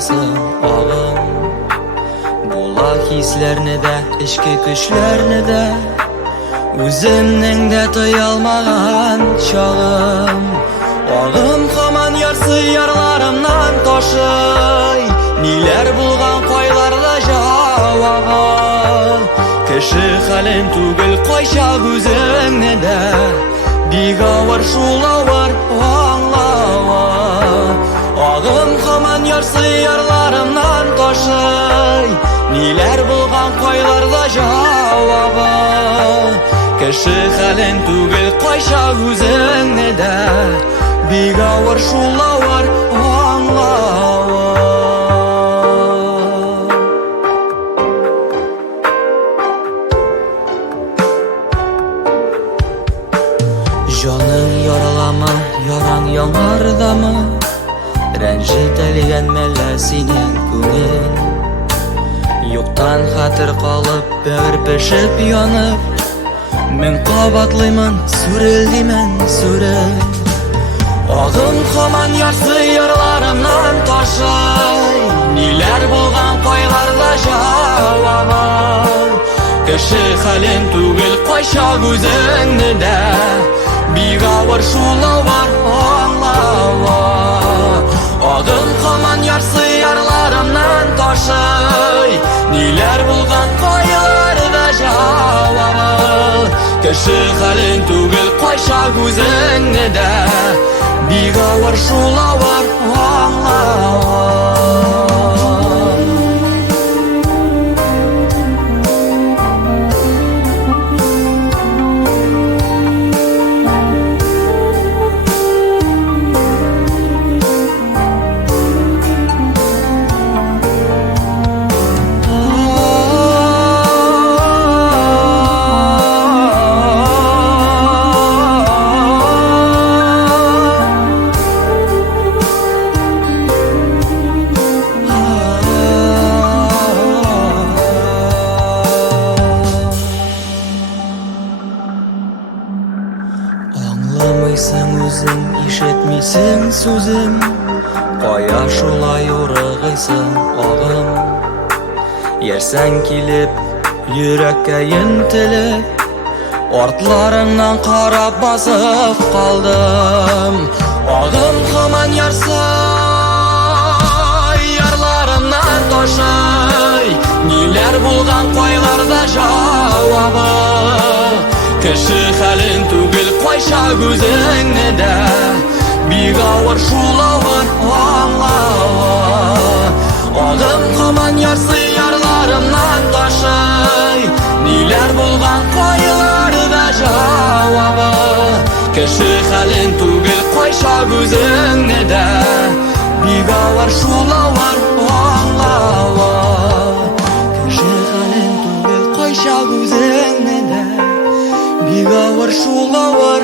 басым ағым. Була хисләрне дә, ішкі көчләрне дә, үземнең дә тыя алмаган чагым. Ағым һаман ярсый ярларымнан ташый, ниләр булган кайларда җавабы. Кеше хәлен түгел кайчак үзеңне дә, бик авыр шул авыр аңлавы. Ағым һаман ярсый ярларымнан ташый, ниләр булган кайларда җавабы. Кеше хәлен түгел кайчак үзеңне дә, бик авыр шул авыр аңлавы. Җаның яралама, яраң яңардамы, рәнҗетелгән мәллә синең күңел. Юктан хәтер калып, бәгыр пешеп янып, мен кабатлыймын, сүрелдимен сүрел. Ағым һаман ярсый ярларымнан ташый, ниләр булган кайларда җавабы. Кеше хәлен түгел кайчак үзеңне дә, бик авыр шул авыр аңлавы. Ағым һаман ярсый ярларымнан ташый, ниләр булган кайларда җавабы. Кеше хәлен түгел кайчак үзеңне дә, бик авыр шул авыр аңлавы. Аңламыйсың үзең, ишетмисең сүзем, кая шулай урыгыйсың агым. Ярсәң килеп, йөрәккә ентелеп, артларыңнан карап басып калдым. Агым һаман ярсый ярларымнан ташый, ниләр булган кайларда җавабы. Кеше хәлен түгел кайчак үзеңне дә, бик авыр шул авыр аңлавы. Ағым һаман ярсый ярларымнан ташый, ниләр булган кайларда җавабы. Кеше хәлен түгел кайчак үзеңне дә, бик авыр шул авыр аңлавы. Кеше хәлен түгел кайчак үзеңне дә, бик авыр шул авыр